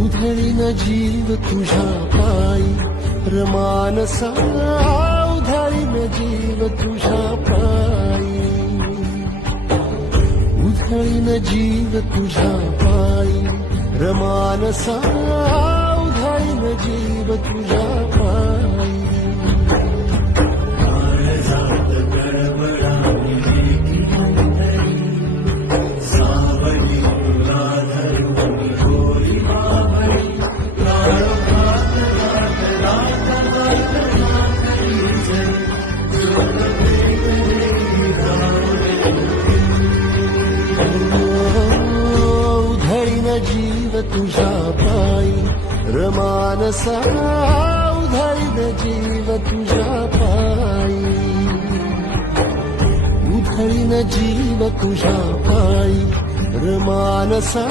उधळीन जीव तुझ्या पायी रमानसा, उधळीन जीव तुझ्या पायी, उधळीन जीव तुझ्या पायी रमानसा, उधळीन जीव तुझ्या पायी. उधळीन जीव तुझ्या पायी रमानसा, उधळीन जीव तुझ्या पायी, उधळीन जीव तुझ्या पायी रमानसा.